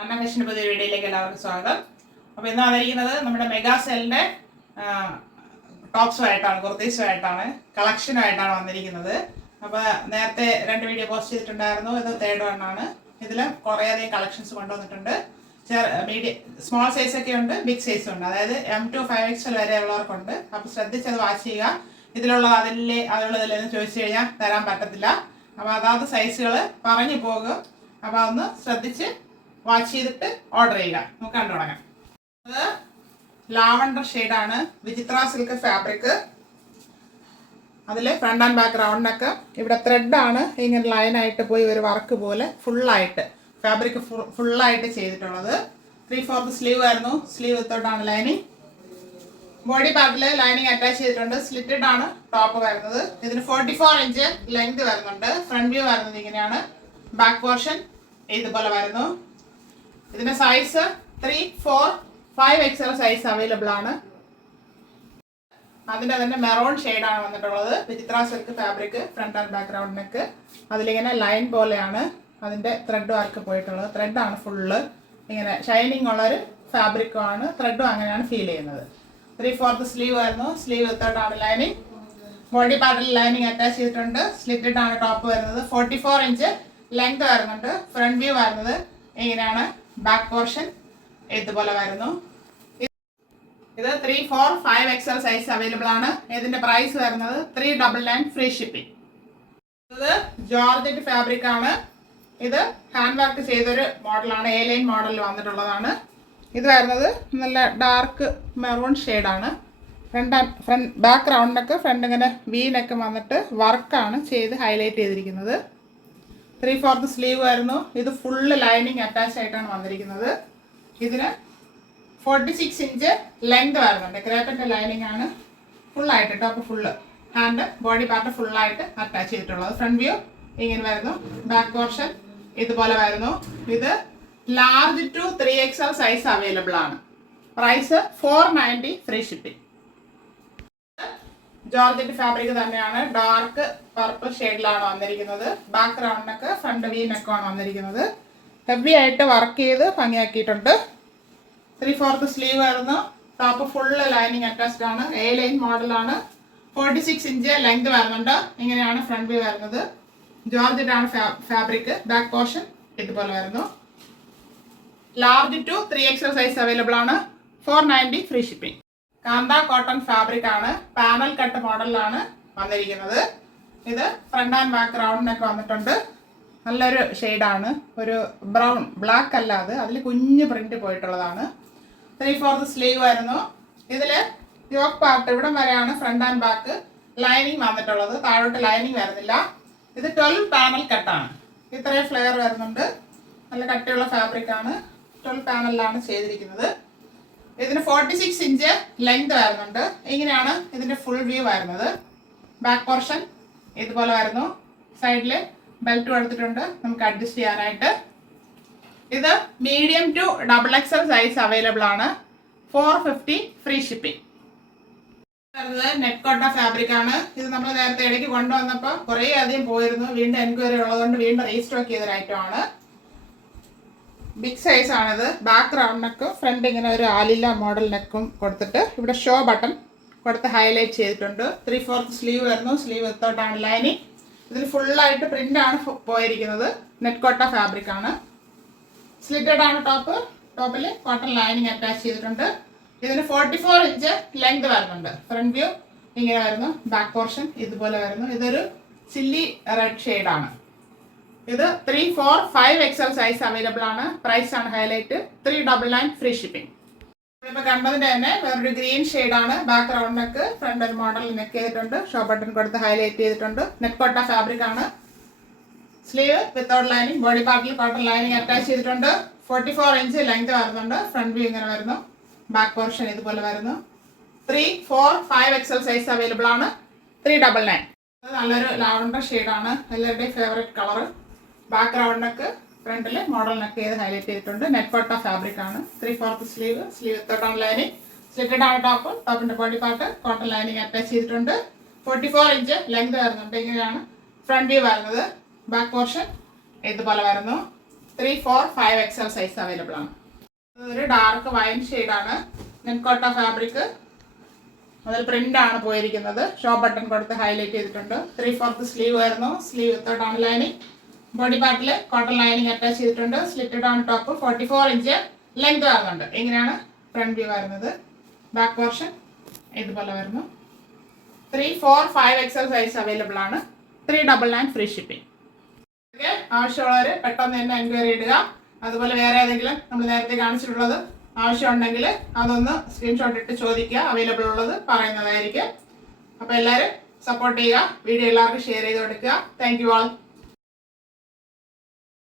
അന്നകൃഷ്ണ പുതിയ വീഡിയോയിലേക്ക് എല്ലാവർക്കും സ്വാഗതം. അപ്പോൾ ഇന്ന് വന്നിരിക്കുന്നത് നമ്മുടെ മെഗാ സെല്ലിൻ്റെ ടോപ്സുമായിട്ടാണ്, കുർത്തീസുമായിട്ടാണ്, കളക്ഷനുമായിട്ടാണ് വന്നിരിക്കുന്നത്. അപ്പോൾ നേരത്തെ 2 വീഡിയോ പോസ്റ്റ് ചെയ്തിട്ടുണ്ടായിരുന്നു. ഇത് 3rd വണ്ണാണ്. ഇതിൽ കുറേയധികം കളക്ഷൻസ് കൊണ്ടുവന്നിട്ടുണ്ട്. സ്മോൾ സൈസൊക്കെ ഉണ്ട്, ബിഗ് സൈസും ഉണ്ട്. അതായത് M2 5XL വരെ ഉള്ളവർക്കുണ്ട്. അപ്പോൾ ശ്രദ്ധിച്ചത് വാച്ച് ചെയ്യുക. ഇതിലുള്ളത് അതിലുള്ളതില്ലെന്ന് ചോദിച്ചു കഴിഞ്ഞാൽ തരാൻ പറ്റത്തില്ല. അപ്പോൾ അതാത് സൈസുകൾ പറഞ്ഞു പോകും. അപ്പോൾ അതൊന്ന് ശ്രദ്ധിച്ച് വാച്ച് ചെയ്തിട്ട് ഓർഡർ ചെയ്യുക. നമുക്ക് കണ്ടു തുടങ്ങാം. അത് ലാവണ്ടർ ഷെയ്ഡാണ്, വിചിത്ര സിൽക്ക് ഫാബ്രിക്. അതിൽ ഫ്രണ്ട് ആൻഡ് ബാക്ക് റൗണ്ടിനൊക്കെ ഇവിടെ ത്രെഡാണ് ഇങ്ങനെ ലൈനായിട്ട് പോയി ഒരു വർക്ക് പോലെ ഫുള്ളായിട്ട് ഫാബ്രിക് ഫുള്ളായിട്ട് ചെയ്തിട്ടുള്ളത്. 3/4 സ്ലീവ് ആയിരുന്നു. സ്ലീവ് വിത്തോട്ടാണ് ലൈനിങ്. ബോഡി പാർട്ടിൽ ലൈനിങ് അറ്റാച്ച് ചെയ്തിട്ടുണ്ട്. സ്ലിറ്റഡ് ആണ് ടോപ്പ് വരുന്നത്. ഇതിന് 44 ഇഞ്ച് ലെങ്ത് വരുന്നുണ്ട്. ഫ്രണ്ട് വ്യൂ വരുന്നത് ഇങ്ങനെയാണ്. ബാക്ക് പോർഷൻ ഇതുപോലെ വരുന്നു. ഇതിന്റെ സൈസ് 3, 4, 5XL സൈസ് അവൈലബിൾ ആണ്. അതിന്റെ തന്നെ മെറൂൺ ഷെയ്ഡാണ് വന്നിട്ടുള്ളത്. വിചിത്ര silk fabric, front and back round neck. അതിലിങ്ങനെ ലൈൻ പോലെയാണ് അതിന്റെ ത്രെഡ് വർക്ക് പോയിട്ടുള്ളത്. ത്രെഡാണ് ഫുള്ള് ഇങ്ങനെ ഷൈനിങ് ഉള്ളൊരു ഫാബ്രിക്കും ആണ്. ത്രെഡും അങ്ങനെയാണ് ഫീൽ ചെയ്യുന്നത്. 3/4 സ്ലീവ് ആയിരുന്നു. സ്ലീവ് വിത്തോട്ടാണ് ലൈനിങ്. ബോഡി പാർട്ടിൽ ലൈനിങ് അറ്റാച്ച് ചെയ്തിട്ടുണ്ട്. സ്ലിറ്റഡ് ആണ് ടോപ്പ് വരുന്നത്. 44 ഇഞ്ച് ലെങ്ത് വരുന്നുണ്ട്. ഫ്രണ്ട് വ്യൂ വരുന്നത് ഇങ്ങനെയാണ്. ബാക്ക് പോർഷൻ ഇതുപോലെ വരുന്നു. ഇത് 3, 4, 5XL സൈസ് അവൈലബിൾ ആണ്. ഇതിന്റെ പ്രൈസ് വരുന്നത് 399 ഫ്രീ ഷിപ്പിംഗ്. ഇത് ജോർജറ്റ് ഫാബ്രിക് ആണ്. ഇത് ഹാൻഡ് വർക്ക് ചെയ്തൊരു മോഡലാണ്. A ലൈൻ മോഡലിൽ വന്നിട്ടുള്ളതാണ്. ഇത് വരുന്നത് നല്ല ഡാർക്ക് മെറൂൺ ഷെയ്ഡാണ്. ഫ്രണ്ട് ബാക്ക് റൗണ്ടിനൊക്കെ ഫ്രണ്ട് ഇങ്ങനെ വി നെക്ക് വന്നിട്ട് വർക്കാണ് ചെയ്ത് ഹൈലൈറ്റ് ചെയ്തിരിക്കുന്നത്. 3/4 സ്ലീവ് ആയിരുന്നു. ഇത് ഫുള്ള് ലൈനിങ് അറ്റാച്ച് ആയിട്ടാണ് വന്നിരിക്കുന്നത്. ഇതിന് 46 ഇഞ്ച് ലെങ്ത് വരുന്നുണ്ട്. ക്രേപ്പിൻ്റെ ലൈനിങ് ആണ് ഫുള്ളായിട്ട് top full hand body part ഫുള്ളായിട്ട് അറ്റാച്ച് ചെയ്തിട്ടുള്ളത്. ഫ്രണ്ട് വ്യൂ ഇങ്ങനെ വരുന്നു. ബാക്ക് പോർഷൻ ഇതുപോലെ വരുന്നു. ഇത് large to 3XL size available ആണ്. Price 490 free shipping. Georgette fabric തന്നെയാണ്. ഡാർക്ക് പർപ്പിൾ ഷെയ്ഡിലാണ് വന്നിരിക്കുന്നത്. ബാക്ക് റൗണ്ടിനൊക്കെ ഫ്രണ്ട് വി നെക്കാണ് വന്നിരിക്കുന്നത്. ഹെവി ആയിട്ട് വർക്ക് ചെയ്ത് ഭംഗിയാക്കിയിട്ടുണ്ട്. 3/4 സ്ലീവ് ആയിരുന്നു. ടോപ്പ് ഫുള്ള് ലൈനിങ് അറ്റാച്ച്ഡ് ആണ്. A ലൈൻ മോഡലാണ്. 46 ഇഞ്ച് ലെങ്ത് വരുന്നുണ്ട്. ഇങ്ങനെയാണ് ഫ്രണ്ട് വ്യൂ വരുന്നത്. ജോർജറ്റ് ആണ് ഫാബ്രിക്. ബാക്ക് പോർഷൻ ഇതുപോലെ വരുന്നു. Large to 3XL size available ആണ്. 490 free shipping. Kantha cotton fabric ആണ്. പാനൽ കട്ട് മോഡലിലാണ് വന്നിരിക്കുന്നത്. ഇത് ഫ്രണ്ട് ആൻഡ് ബാക്ക് റൗണ്ടിനൊക്കെ വന്നിട്ടുണ്ട്. നല്ലൊരു ഷെയ്ഡാണ്. ഒരു ബ്രൗൺ ബ്ലാക്ക് അല്ലാതെ അതിൽ കുഞ്ഞ് പ്രിന്റ് പോയിട്ടുള്ളതാണ്. 3/4 സ്ലീവ് ആയിരുന്നു. ഇതിൽ യോക്ക് പാർട്ട് ഇവിടം വരെയാണ് ഫ്രണ്ട് ആൻഡ് ബാക്ക് ലൈനിങ് വന്നിട്ടുള്ളത്. താഴോട്ട് ലൈനിങ് വരുന്നില്ല. ഇത് 12 പാനൽ കട്ടാണ്. ഇത്രയും ഫ്ലെയർ വരുന്നുണ്ട്. നല്ല കട്ടിയുള്ള ഫാബ്രിക് ആണ്. 12 പാനലിലാണ് ചെയ്തിരിക്കുന്നത്. ഇതിന് 46 ഇഞ്ച് ലെങ്ത് വരുന്നുണ്ട്. ഇങ്ങനെയാണ് ഇതിന്റെ ഫുൾ വ്യൂ വരുന്നത്. ബാക്ക് പോർഷൻ ഇതുപോലെ വരുന്നു. സൈഡിൽ ബെൽറ്റ് കൊടുത്തിട്ടുണ്ട് നമുക്ക് അഡ്ജസ്റ്റ് ചെയ്യാനായിട്ട്. ഇത് medium to XXL size available ആണ്. 450 free shipping. Net Kota fabric ആണ്. ഇത് നമ്മൾ നേരത്തെ ഇടയ്ക്ക് കൊണ്ടുവന്നപ്പോൾ കുറേ അധികം പോയിരുന്നു. വീണ്ടും എൻക്വയറി ഉള്ളതുകൊണ്ട് വീണ്ടും റീസ്റ്റോക്ക് ചെയ്തൊരു ഐറ്റം ആണ്. ബിഗ് സൈസ് ആണിത്. ബാക്ക് റൗണ്ട് നെക്കും ഫ്രണ്ട് ഇങ്ങനെ ഒരു ആലില്ല മോഡൽ നെക്കും കൊടുത്തിട്ട് ഇവിടെ ഷോ ബട്ടൺ കൊടുത്ത് ഹൈലൈറ്റ് ചെയ്തിട്ടുണ്ട്. 3/4 സ്ലീവ് വരുന്നു. സ്ലീവ് വിത്തോട്ടാണ് ലൈനിങ്. ഇതിൽ ഫുള്ളായിട്ട് പ്രിന്റ് ആണ് പോയിരിക്കുന്നത്. നെറ്റ് കോട്ട ഫാബ്രിക് ആണ്. സ്ലിറ്റഡ് ആണ് ടോപ്പ്. ടോപ്പിൽ കോട്ടൺ ലൈനിങ് അറ്റാച്ച് ചെയ്തിട്ടുണ്ട്. ഇതിന് 44 ഇഞ്ച് ലെങ്ത് വരുന്നുണ്ട്. ഫ്രണ്ട് വ്യൂ ഇങ്ങനെ വരുന്നു. ബാക്ക് പോർഷൻ ഇതുപോലെ വരുന്നു. ഇതൊരു ചില്ലി റെഡ് ഷെയ്ഡാണ്. ഇത് 3, 4, 5XL സൈസ് അവൈലബിൾ ആണ്. പ്രൈസ് ആണ് ഹൈലൈറ്റ്. 399 free shipping. ഇപ്പോൾ കണ്ടതിന്റെ തന്നെ വേറൊരു ഗ്രീൻ ഷെയ്ഡാണ്. ബാക്ക് റൗണ്ട് നെക്ക് ഫ്രണ്ട് ഒരു മോഡൽ നെക്ക് ചെയ്തിട്ടുണ്ട്. ഷോ ബട്ടൺ കൊടുത്ത് ഹൈലൈറ്റ് ചെയ്തിട്ടുണ്ട്. നെറ്റ് കോട്ട ഫാബ്രിക് ആണ്. Sleeve without lining. ബോഡി പാർട്ടിൽ കോട്ടൺ ലൈനിങ് അറ്റാച്ച് ചെയ്തിട്ടുണ്ട്. 44 ഇഞ്ച് ലെങ്ത് വരുന്നുണ്ട്. ഫ്രണ്ട് വ്യൂ ഇങ്ങനെ വരുന്നു. ബാക്ക് പോർഷൻ ഇതുപോലെ വരുന്നു. 3, 4, 5XL സൈസ് അവൈലബിൾ ആണ്. 399. നല്ലൊരു ലാവണ്ടർ ഷെയ്ഡാണ്. എല്ലാവരുടെയും favourite colour. Back round neck ഫ്രണ്ടിൽ മോഡൽ നെക്ക് ചെയ്ത് ഹൈലൈറ്റ് ചെയ്തിട്ടുണ്ട്. നെറ്റ് കോട്ട ഫാബ്രിക് ആണ്. 3/4 സ്ലീവ്. സ്ലീവ് വിത്തോട്ടാണ് ലൈനിങ്. സ്ലിറ്റഡ് ആണ് ടോപ്പ്. ടോപ്പിന്റെ body part cotton lining attach ചെയ്തിട്ടുണ്ട്. 44 ഇഞ്ച് ലെങ്ത് വരുന്നുണ്ട്. ഇങ്ങനെയാണ് ഫ്രണ്ട് വ്യൂ വരുന്നത്. ബാക്ക് പോർഷൻ ഇതുപോലെ വരുന്നു. 3, 4, 5 XL സൈസ് അവൈലബിൾ ആണ്. ഇതൊരു ഡാർക്ക് വൈൻ ഷെയ്ഡാണ്. നെക്കോട്ട ഫാബ്രിക്, അതിൽ പ്രിന്റ് ആണ് പോയിരിക്കുന്നത്. ഷോ ബട്ടൺ കൊടുത്ത് ഹൈലൈറ്റ് ചെയ്തിട്ടുണ്ട്. 3/4 സ്ലീവ് വരുന്നു. സ്ലീവ് വിത്തൗട്ടാണ് ലൈനിങ്. ബോഡി പാർട്ടിൽ കോട്ടൺ ലൈനിങ് അറ്റാച്ച് ചെയ്തിട്ടുണ്ട്. Slit down top 44 inch length വരുന്നുണ്ട്. ഇങ്ങനെയാണ് ഫ്രണ്ട് വ്യൂ വരുന്നത്. ബാക്ക് പോർഷൻ ഇതുപോലെ വരുന്നു. 3, 4, 5 XL സൈസ് അവൈലബിൾ ആണ്. 399 ഫ്രീ ഷിപ്പിംഗ്. ഓക്കെ, ആവശ്യമുള്ളവർ പെട്ടെന്ന് തന്നെ എൻക്വയറി ഇടുക. അതുപോലെ വേറെ ഏതെങ്കിലും നമ്മൾ നേരത്തെ കാണിച്ചിട്ടുള്ളത് ആവശ്യമുണ്ടെങ്കിൽ അതൊന്ന് സ്ക്രീൻഷോട്ട് ഇട്ട് ചോദിക്കുക. അവൈലബിൾ ഉള്ളത് പറയുന്നതായിരിക്കും. അപ്പോൾ എല്ലാവരും സപ്പോർട്ട് ചെയ്യുക. വീഡിയോ എല്ലാവർക്കും ഷെയർ ചെയ്ത് കൊടുക്കുക. Thank you all.